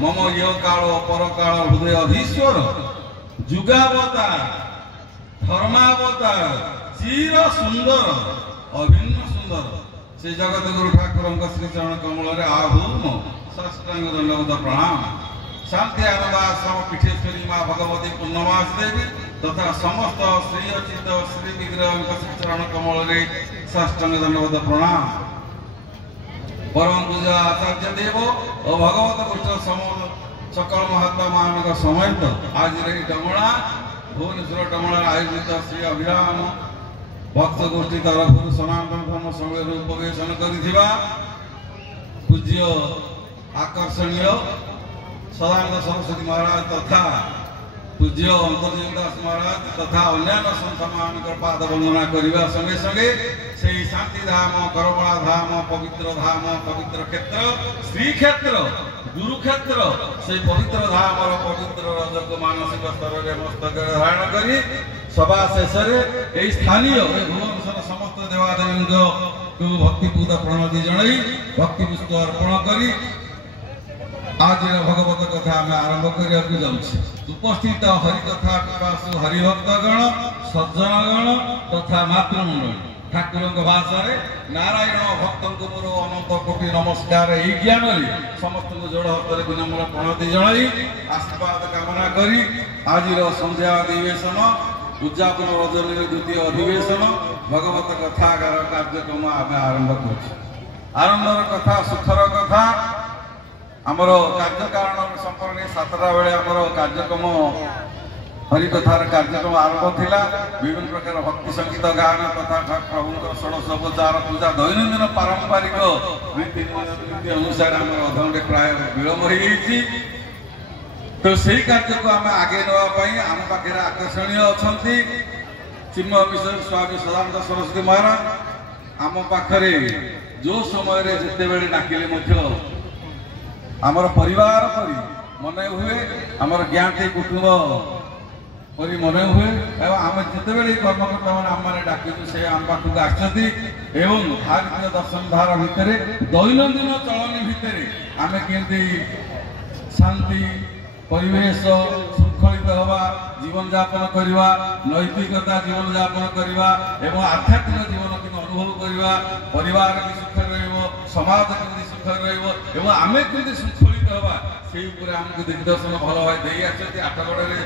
मम इह काल पर काल हृदय अधीश्वर जुगावतार धर्मावतार चिर सुंदर अभिन्न सुंदर से जगत गुरु ठाकुर श्री चरण कमल आहूम साष्टांग दंडवत प्रणाम। शांति आनंद आश्रम पीठेश्वरी माँ भगवती पूर्णमास देवी तथा समस्त श्री अचित श्री विग्रह श्री चरण कमल साष्टांग दंडवत प्रणाम। परम पूजा आचार्य देव और भगवत गोष्ठ सकल महात्मा मान समेत आज डमणा भुवनेश्वर डमणा आयोजित श्री अभिराम भक्त गोष्ठी तरफ सनातन धर्म संघ उपवेशन कर पूज्य आकर्षणीय सदानंद सरस्वती महाराज तथा पूज्य अंतर्जीव दास महाराज तथा अन्य संत मान पाद वंदना करने संगे संगे से शांति धाम करबला धाम पवित्र क्षेत्र श्री क्षेत्र गुरु क्षेत्र से पवित्र धाम और पवित्र रजक मानसिक स्तर में मस्तक धारण कर सभा शेष में स्थानीय भुवनेश्वर समस्त देवादेवी को भक्तिपूत प्रणति जन भक्ति पुष्प अर्पण कर आज भगवत कथा आम आरंभ करने जाऊँ। उपस्थित हरिकथा पिपासु हरिभक्तगण सज्जनगण तथा मातृमंडल ठाकुर भाषा नारायण भक्त मोर अनंत कोटि नमस्कार यही ज्ञान समस्त जोड़ हस्त विनम्र प्रणति जन आशीर्वाद कामना करी आज संध्या अधिवेशन उद्यापन रजनी द्वितीय अधिवेशन भगवत कथागार कार्यक्रम आम आरंभ कर आनंदर कथा सुखर कथा आमर कार्यकारण संपर्क 7टा बेले आमर कार्यक्रम हरिकथार कार्यक्रम आरंभ थिला विभिन्न प्रकार भक्ति संगीत गान तथा प्रभु षोडशोपचार पूजा दैनंदिन पारंपरिक रीति अनुसार आम अधघंटे प्राय विलंब हो तो सही कार्य को आम आगे नापी आम पाखे आकर्षणीय अच्छा चिन्मय मिशन स्वामी सदानंद सरस्वती महाराज आम पाखे जो समय जिते डाकिले आमर परिवार परी मन हुए आमर ज्ञाति कुटुंब परी मन हुए एवं आम जिते कर्मकर्ता मैंने आम मैंने डाकू से आम पाखक आसती भारतीय दर्शन धारा भितर दैनंदिन चलनी भितर आम केमती शांति परिवेश शृंखलित हवा जीवन यापन करवा नैतिकता जीवन यापन करवा एवं आध्यात्मिक जीवन के अनुभव करवा परिवार की सुख समाज केमती सुख रहा आम केमती शृंखलित हवा से आमको दिग्दर्शन भल भाई दे आठ गड़े